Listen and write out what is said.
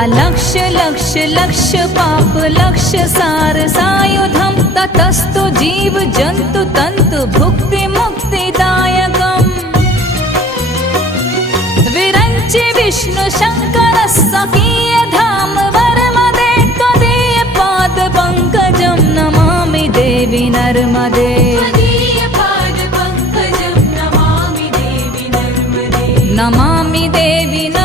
अलक्ष लक्ष लक्ष पाप लक्ष सार सायुधम ततस्तु जीव जंतु तंतु भुक्ति मुक्तिदायकम् विरंचि विष्णु शंकर स्वकीय धाम वर्मदे त्वदीय पाद पंकजं नमामि देवी नर्मदे नमामि देवी नर्मदे।